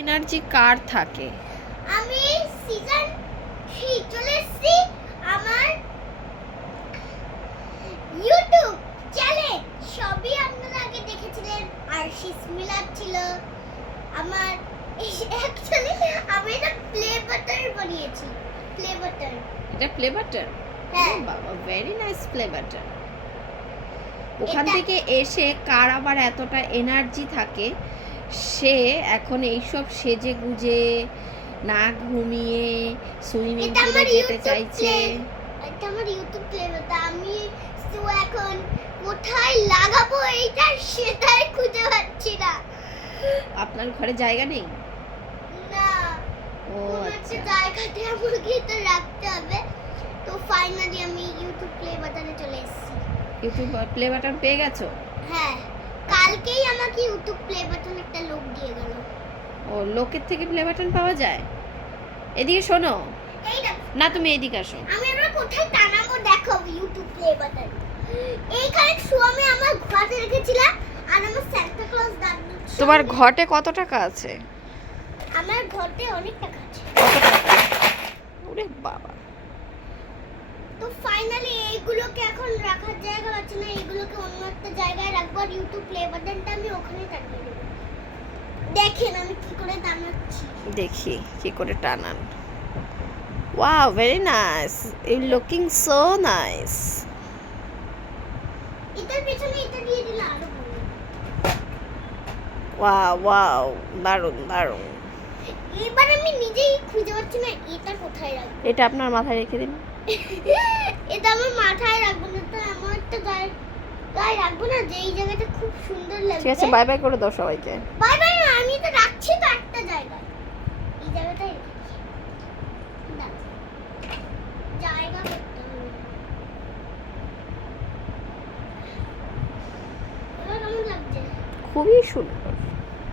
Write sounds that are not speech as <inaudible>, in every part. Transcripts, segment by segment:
Energy কার থাকে। আমি season three চলে এসেছি আমার ইউটিউব চ্যানেল সবই আপনারা আগে দেখেছিলেন। আর শিসমিলাপ ছিল। আমার অ্যাকচুয়ালি আমি এটা প্লে বাটন বানিয়েছি। প্লে বাটন এটা প্লে বাটন হ্যাঁ। বাবা ভেরি নাইস প্লে বাটন ওখান থেকে এসে কার আবার এতটা এনার্জি থাকে? সে এখন এইসব সেজে গুজে না ঘুমিয়ে সুইমিং পুলে যেতে চাইছে। এটা আমার ইউটিউব বাটন আমি তো এখন কোথায় লাগাবো এইটা সেটাই খুঁজে পাচ্ছি না। আপনার ঘরে জায়গা নেই? না। ও আচ্ছা। জায়গাতে আমাকে তো রাখতে হবে। তো ফাইনালি আমি ইউটিউব প্লে বাটনে চলে এসেছি। ইউটিউব প্লে বাটন পেয়ে গেছো? হ্যাঁ। কালকেই ইউটিউব প্লে বাটন একটা লোক দিয়ে গেল। ও লোকের থেকে প্লে বাটন পাওয়া যায়? এদিকে শোনো। না তুমি এদিকে আসো। আমি এবার কোথায় টানাবো দেখো ইউটিউব প্লে বাটন এইখানে শু আমি আমার ঘরে রেখেছিলাম আর আমার সান্তা ক্লজ দাদু তোমার ঘটে কত টাকা আছে? আমার ঘরতে অনেক টাকা আছে। কত টাকা? ওরে বাবা। তো ফাইনালি এইগুলোকে এখন না অন্য একটা জায়গায় রাখব আর ইউটিউব প্লে বাটনটা আমি ওখানে টানিয়ে দেবো। দেখেন আমি কি করে টানাচ্ছি। দেখি কি করে টানান। Wow very nice you looking so nice এটার পেছনে এটা দিয়ে দিলে আরও ওয়াও ওয়াও দারুণ দারুণ। এবার আমি নিজেই খুঁজে পাচ্ছি না এটা কোথায় রাখব। এটা আপনার মাথায় রেখে দিন। <laughs> এটা আমার মাথায় রাখব না তো আমার গায়ে রাখব না যে এই জায়গাটা খুব সুন্দর লাগবে। ঠিক আছে বাই বাই করে দাও সবাইকে। বাই বাই না আমি তো রাখছি তো একটা জায়গায়। এই জায়গাটাই জায়গা করতে হবে। কেমন লাগছে? খুবই সুন্দর।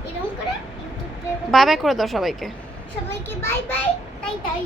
এরকম করে ইউটিউব বাই বাই করে দাও সবাইকে। সবাইকে বাই বাই তাই তাই